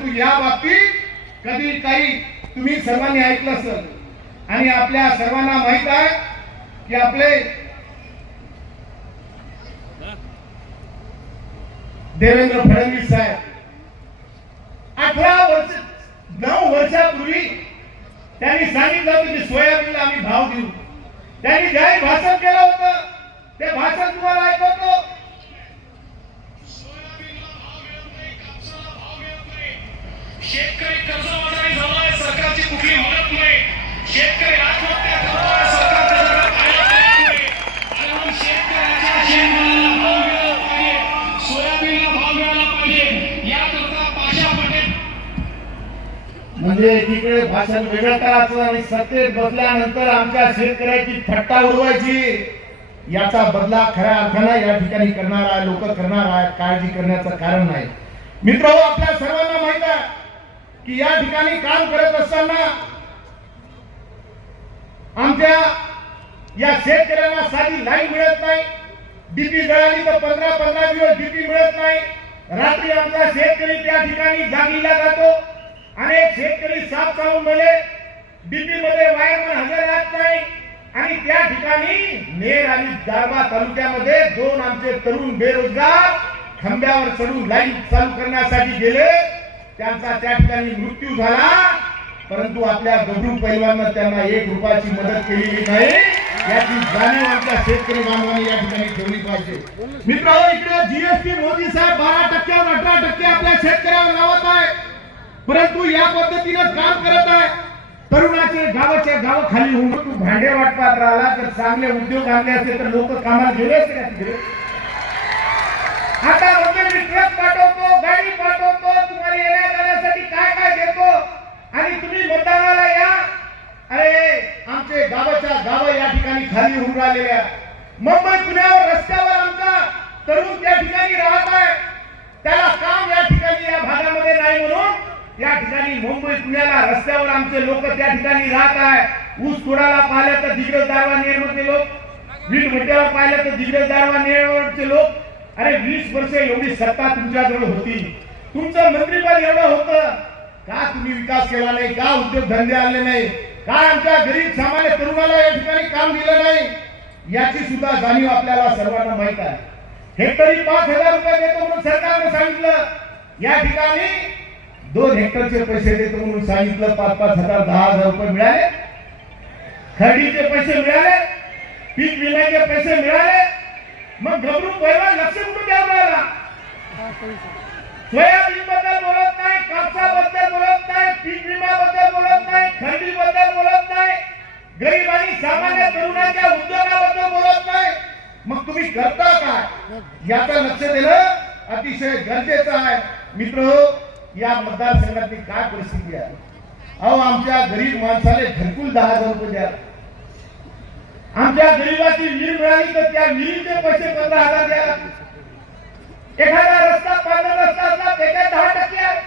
परंतु या बाबतीत कधी काही तुम्ही सर्वांनी ऐकलं सर आणि आपल्या सर्वांना माहीत आहे की आपले देवेंद्र फडणवीस साहेब अठरा वर्ष नऊ वर्षापूर्वी त्यांनी सांगितलं होतं की सोयाबीनला आम्ही भाव देऊ. त्यांनी जाहीर भाषण केलं होतं शेतकरी कर्जबाजारी झालाय सरकारची कुठली मदत नाही. शेतकरी आत्महत्या करतोय सरकार नाही. आणि म्हणून शेतकऱ्याच्या शेतमालाला भाव मिळाला पाहिजे सोयाबीनला भाव मिळाला पाहिजे याकरता पाशा पटेल. म्हणजे तिकडे भाषण वेगळं करायचं आणि सत्तेत बसल्यानंतर आमच्या शेतकऱ्याची थट्टा उडवायची. याचा बदला खऱ्या अर्थानं या ठिकाणी करणार आहे लोक करणार आहे काळजी करण्याचं कारण नाही. मित्र आपल्या सर्वांना की या ठिकाणी काम करत असताना आमच्या या शेतकऱ्यांना साधी लाईन मिळत नाही. डीपी जळाली तर पंधरा पंधरा दिवस डीपी मिळत नाही. रात्री आमचा शेतकरी त्या ठिकाणी जागीला जातो. अनेक शेतकरी साप चावून मेले डीपी मध्ये वायरमन हजर राहत नाही. आणि त्या ठिकाणी नेर आणि दारबा तालुक्यामध्ये दोन आमचे तरुण बेरोजगार खांब्यावर चढून लाईन चालू करण्यासाठी गेले. त्यांचा त्या ठिकाणी मृत्यू झाला परंतु आपल्या गबरू पैलवानं त्यांना एक रुपयाची मदत केलेली नाही. याची जाणीव आमच्या शेतकरी बांधवांनी या ठिकाणी ठेवली पाहिजे. मित्रांनो इकडे जीएसटी मोदी साहेब बारा टक्क्यावर अठरा टक्के आपल्या शेतकऱ्यावर लावत आहे. परंतु या पद्धतीनं काम करत आहे. तरुणाचे गावाच्या गाव खाली होऊन तू भांडे वाटपात राहिला तर चांगले उद्योग आणले असते तर लोक कामाला गेले असते का तिकडे? आता खाली होऊन राहिलेल्या मुंबई पुण्यावर रस्त्यावर आमचा तरुण त्या ठिकाणी राहत आहे. त्याला काम या ठिकाणी या भागामध्ये नाही म्हणून या ठिकाणी मुंबई पुण्याला रस्त्यावर आमचे लोक त्या ठिकाणी राहत आहे. ऊस तोडाला पाहिलं तर दिग्रज दारवा नेरमधले लोक वीट भट्ट्यावर पाहिलं तर दिग्रज दारवा नेरवरचे लोक. अरे वीस वर्ष एवढी सत्ता तुमच्याजवळ होती. तुमचं मंत्रीपद एवढं होतं. का तुम्ही विकास केला नाही? का उद्योग धंदे आले नाही? का आमच्या गरीब सामान्य तरुणाला या ठिकाणी काम दिलं नाही? याची सुद्धा जाणीव आपल्याला सर्वांना माहीत आहे. हेक्टरी पाच हजार रुपये देतो म्हणून सरकारनं सांगितलं. या ठिकाणी दोन हेक्टरचे पैसे देतो म्हणून सांगितलं. पाच पाच हजार दहा हजार रुपये मिळाले. खरेडीचे पैसे मिळाले. पीक विम्याचे पैसे मिळाले. मग घबरून पहिला लक्ष कुठून द्यावं लागला सोयाबीन बद्दल बोलत नाही कापसाबद्दल बोलत तुम्ही करता काय? याचं लक्ष देणं अतिशय गरजेचं आहे. मित्र या मतदारसंघातली काय परिस्थिती आहे? अहो आमच्या गरीब माणसाने घरकुल दहा हजार रुपये द्या. आमच्या गरीबाची विहीर मिळाली तर त्या विहिरीचे पैसे पंधरा हजार द्या. एखादा रस्ता पांढरा रस्ता असला त्याच्यात दहा टक्के आहे.